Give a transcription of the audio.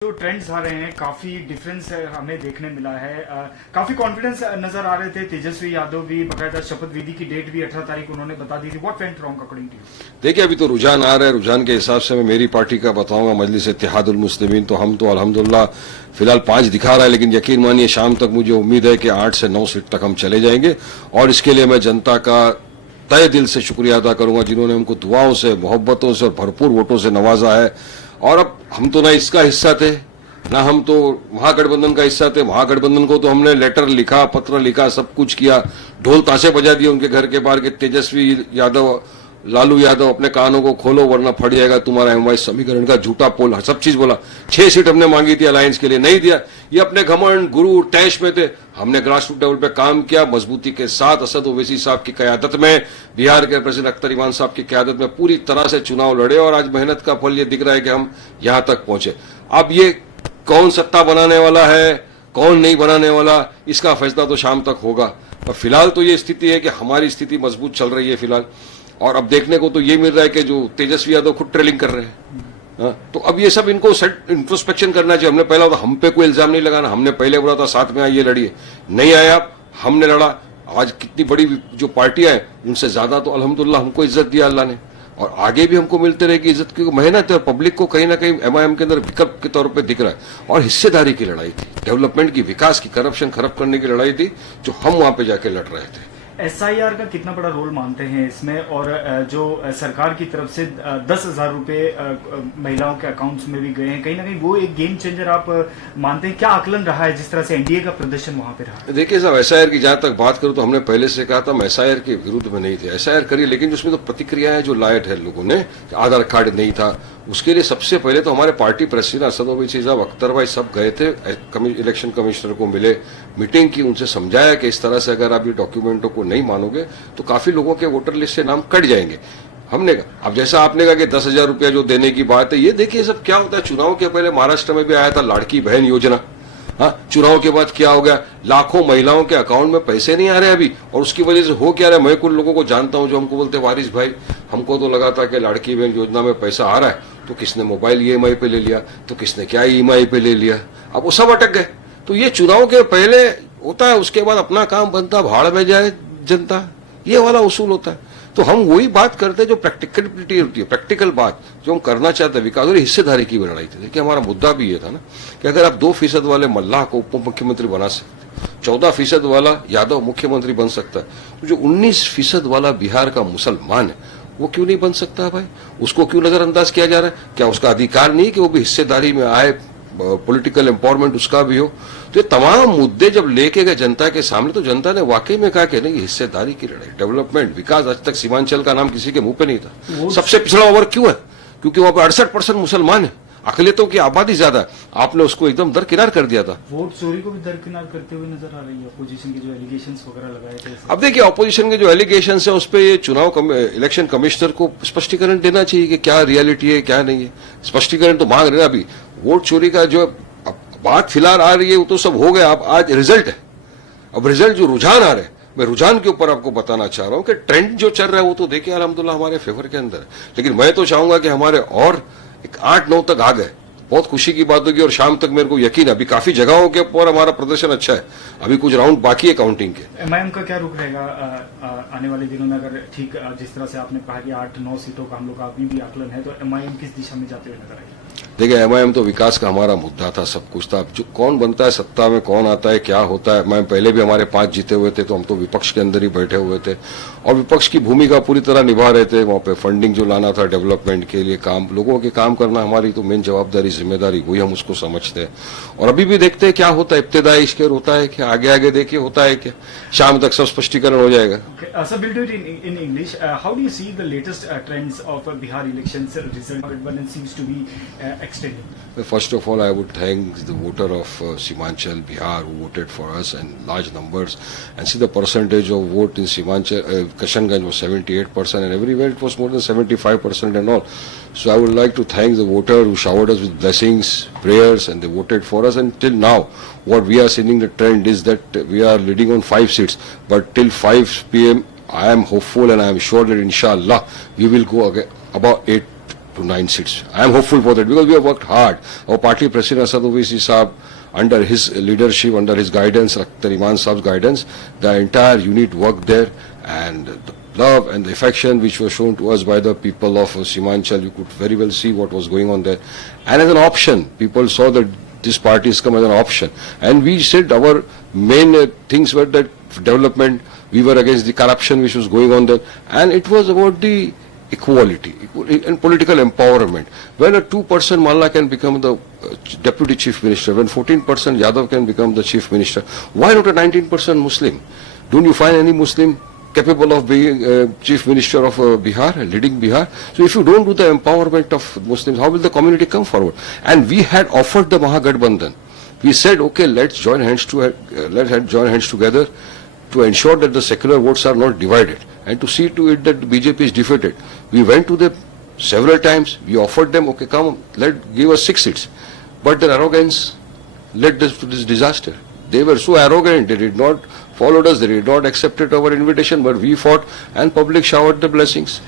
जो ट्रेंड्स आ रहे हैं काफी डिफरेंस हमें देखने मिला है। काफी कॉन्फिडेंस नजर आ रहे थे। तेजस्वी यादव भी बकायदा शपथ विधि की डेट भी 18 तारीख उन्होंने बता दी थी। What went wrong according to you? देखिए, अभी तो रुझान आ रहा है। रुझान के हिसाब से मैं मेरी पार्टी का बताऊंगा, मजलिस इत्तेहादुल मुस्लिमीन, तो हम तो अल्हम्दुलिल्लाह फिलहाल 5 दिखा रहा है, लेकिन यकीन मानिए शाम तक मुझे उम्मीद है कि 8 से 9 सीट तक हम चले जाएंगे। और इसके लिए मैं जनता का तहे दिल से शुक्रिया अदा करूंगा, जिन्होंने हमको दुआओं से, मोहब्बतों से और भरपूर वोटों से नवाजा है। और अब हम तो ना इसका हिस्सा थे, ना हम तो महागठबंधन का हिस्सा थे। महागठबंधन को तो हमने लेटर लिखा, पत्र लिखा, सब कुछ किया, ढोल ताशे बजा दिए उनके घर के बाहर के तेजस्वी यादव, लालू यादव अपने कानों को खोलो वरना फट जाएगा तुम्हारा एमवाई समीकरण का झूठा पोल, सब चीज बोला। 6 सीट हमने मांगी थी अलायंस के लिए, नहीं दिया। ये अपने घमंड गुरु टैश में थे। हमने ग्रास रूट लेवल पे काम किया मजबूती के साथ। असद ओवैसी साहब की कयादत में, बिहार के प्रेसिडेंट अख्तर इमान साहब की कयादत में पूरी तरह से चुनाव लड़े और आज मेहनत का फल ये दिख रहा है कि हम यहां तक पहुंचे। अब ये कौन सत्ता बनाने वाला है, कौन नहीं बनाने वाला, इसका फैसला तो शाम तक होगा। और फिलहाल तो ये स्थिति है कि हमारी स्थिति मजबूत चल रही है फिलहाल। और अब देखने को तो ये मिल रहा है कि जो तेजस्वी यादव खुद ट्रेलिंग कर रहे हैं। तो अब ये सब इनको इंट्रोस्पेक्शन करना चाहिए। हमने पहला तो हम पे कोई इल्जाम नहीं लगाना। हमने पहले बोला था साथ में आइए लड़िए, नहीं आए आप, हमने लड़ा। आज कितनी बड़ी जो पार्टियां हैं उनसे ज्यादा तो अल्हम्दुलिल्लाह हमको इज्जत दिया अल्लाह ने, और आगे भी हमको मिलते रहेगी इज्जत, क्योंकि मेहनत है। पब्लिक को कहीं ना कहीं एमआईएम के अंदर विकल्प के तौर पे दिख रहा है। और हिस्सेदारी की लड़ाई थी, डेवलपमेंट की, विकास की, करप्शन खत्म करने की लड़ाई थी, जो हम वहां पे जाके लड़ रहे थे। एसआईआर का कितना बड़ा रोल मानते हैं इसमें? और जो सरकार की तरफ से 10,000 रुपए महिलाओं के अकाउंट्स में भी गए हैं, कहीं ना कहीं वो एक गेम चेंजर आप मानते हैं? क्या आकलन रहा है जिस तरह से एनडीए का प्रदर्शन वहां पे रहा? देखिए साहब, एसआईआर की जहां तक बात करूं तो हमने पहले से कहा था, हम एसआईआर के विरुद्ध में नहीं थे। एसआईआर करिए, लेकिन उसमें तो प्रतिक्रियाएं जो लाए थे लोगों ने, आधार कार्ड नहीं था, उसके लिए सबसे पहले तो हमारे पार्टी प्रेसिडेंट असद ओवैसी साहब, अख्तर भाई सब गए थे, इलेक्शन कमिश्नर को मिले, मीटिंग की, उनसे समझाया कि इस तरह से अगर आप ये डॉक्यूमेंटों को नहीं मानोगे तो काफी लोगों के वोटर लिस्ट से नाम कट जाएंगे। हमने कहा, अब जैसा आपने कहा कि 10,000 रुपया जो देने की बात है, ये देखिए सब क्या होता है। चुनाव के पहले महाराष्ट्र में भी आया था लाड़की बहन योजना। हाँ, चुनाव के बाद क्या हो गया, लाखों महिलाओं के अकाउंट में पैसे नहीं आ रहे अभी, और उसकी वजह से हो क्या रहा है। मैं कुछ लोगों को जानता हूं जो हमको बोलते, वारिस भाई हमको तो लगा था कि लाड़की बहन योजना में पैसा आ रहा है, तो किसने मोबाइल ईएमआई पे ले लिया, तो किसने क्या ईएमआई पे ले लिया, अब वो सब अटक गए। तो ये चुनाव के पहले होता है, उसके बाद अपना काम बनता, भाड़ में जाए जनता, ये वाला उसूल होता है। तो हम वही बात करते हैं जो प्रैक्टिकलिटी होती है, प्रैक्टिकल बात जो हम करना चाहते हैं, विकास और हिस्सेदारी की लड़ाई थी। देखिए हमारा मुद्दा भी ये था ना कि अगर आप 2% वाले मल्लाह को उप मुख्यमंत्री बना सकते, 14% वाला यादव मुख्यमंत्री बन सकता है, तो जो 19% वाला बिहार का मुसलमान है वो क्यों नहीं बन सकता भाई? उसको क्यों नजरअंदाज किया जा रहा है? क्या उसका अधिकार नहीं कि वो भी हिस्सेदारी में आए, पॉलिटिकल एम्पावरमेंट उसका भी हो? तो ये तमाम मुद्दे जब लेके गए जनता के सामने, तो जनता ने वाकई में कहा कि नहीं, हिस्सेदारी की लड़ाई, डेवलपमेंट, विकास। आज तक सीमांचल का नाम किसी के मुंह पे नहीं था। सबसे पिछड़ा ओवर क्यों है? क्योंकि वहां पर 68% मुसलमान है, अकलियतों की आबादी ज्यादा है। आपने उसको एकदम दरकिनार कर दिया था। वोट चोरी को भी दरकिनार करते हुए नजर आ रही है अपोजिशन के जो एलिगेशंस वगैरह लगाए थे। अब देखिए, ऑपोजिशन के जो एलिगेशन है उस पर ये इलेक्शन कमिश्नर को स्पष्टीकरण देना चाहिए कि क्या रियलिटी है क्या नहीं है। स्पष्टीकरण तो मांग रहे हैं। अभी वोट चोरी का जो बात फिलहाल आ रही है वो तो सब हो गया। अब आज रिजल्ट है। अब रिजल्ट जो रुझान आ रहे हैं, मैं रुझान के ऊपर आपको बताना चाह रहा हूं कि ट्रेंड जो चल रहा है वो तो देखिए अल्हम्दुलिल्लाह हमारे फेवर के अंदर है। लेकिन मैं तो चाहूंगा कि हमारे और 8-9 तक आ गए, बहुत खुशी की बात होगी। और शाम तक मेरे को यकीन है, अभी काफी जगहों के ऊपर हमारा प्रदर्शन अच्छा है, अभी कुछ राउंड बाकी है काउंटिंग के। एमआईएम का क्या रुख रहेगा आने वाले दिनों में? अगर ठीक जिस तरह से आपने कहा कि 8-9 सीटों का हम लोग का अभी भी आकलन है, तो एमआईएम किस दिशा में जाते हुए नजर आएगा? देखिए, एमआईएम तो विकास का हमारा मुद्दा था, सब कुछ था। जो कौन बनता है सत्ता में, कौन आता है, क्या होता है। मैं पहले भी हमारे 5 जीते हुए थे, तो हम तो विपक्ष के अंदर ही बैठे हुए थे और विपक्ष की भूमिका पूरी तरह निभा रहे थे। वहां पे फंडिंग जो लाना था डेवलपमेंट के लिए, काम, लोगों के काम करना हमारी तो मेन जवाबदारी, जिम्मेदारी, वही हम उसको समझते हैं। और अभी भी देखते हैं क्या होता है। इब्तिदाई इश्क होता है कि आगे आगे देखिए होता है क्या, शाम तक सब स्पष्टीकरण हो जाएगा। So we'll do it in English. How do you see the latest trends of Bihar elections result seems to be extending? First of all, I would thank the voter of Simanchal, Bihar, who voted for us in large numbers. And see the percentage of vote in Simanchal, Kishanganj was 78%, and everywhere it was more than 75% and all. So I would like to thank the voter who showered us with blessings, prayers, and they voted for us. And till now, what we are seeing the trend is that we are leading on 5 seats. But till 5 p.m., I am hopeful and I am sure that inshallah we will go about 8 to 9 seats. I am hopeful for that because we have worked hard. Our party president Asad Owaisi Saab, under his leadership, under his guidance, Dr. Iman Saab's guidance, the entire unit worked there, and the love and the affection which was shown to us by the people of Simanchal, you could very well see what was going on there. And as an option, people saw that this party has come as an option. And we said our main things were that development, we were against the corruption which was going on there, and it was about the equality and political empowerment. When a 2% Malla can become the deputy chief minister, when 14% Yadav can become the chief minister, why not a 19% Muslim? Don't you find any Muslim capable of being chief minister of Bihar, leading Bihar? So if you don't do the empowerment of Muslims, how will the community come forward? And we had offered the Mahagathbandhan. We said, okay, let's join hands together to ensure that the secular votes are not divided and to see to it that the BJP is defeated. We went to them several times. We offered them, okay, come, give us 6 seats. But their arrogance led to this disaster. They were so arrogant, they did not follow us, they did not accept our invitation, but we fought and public showered the blessings.